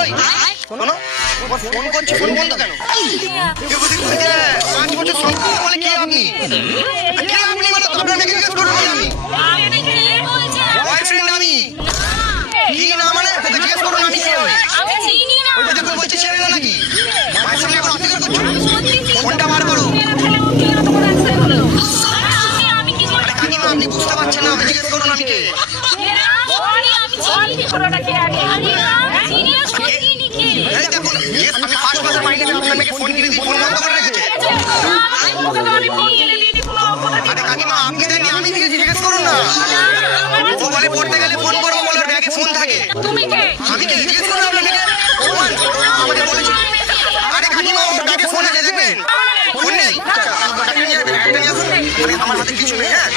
ওই শোনো, ফোন করছি, ফোন বন্ধ কেন? 5 বছর সম্পর্ক বলে কি আপনি? কে আপনি? মানে আপনার মেয়েকে জিজ্ঞেস করুন আমি। বয়ফ্রেন্ড আমি। কি না মানে জিজ্ঞেস করুন আমি কে? ওইটা যখন বলছি ছেড়ে না নাকি? মায়ের সঙ্গে এখন অস্বীকার করছো? ফোনটা বার করো। আরে কাকিমা আপনি বুঝতে পারছেন না, আপনি জিজ্ঞেস করুন আমি কে? এই দেখুন, আমি ফার্স্ট ক্লাসের মাইনে আপনার মেয়েকে ফোন কিনে দিয়ে ফোন বন্ধ করে রেখেছে। আরে কাকিমা আপনি দেননি, আমি দিয়েছি, জিজ্ঞেস করুন না। ও বলে পড়তে গেলে ফোন করবো বলে ওর ব্যাগে ফোন থাকে। আমি কে জিজ্ঞেস করুন আপনার মেয়েকে? আমাদের বলেছি। আরে কাকিমা ওর ব্যাগে ফোন আছে দেখবেন। ফোন নেই? একটা নিয়ে আসুন। আরে আমার হাতে কিছু নেই, হ্যাঁ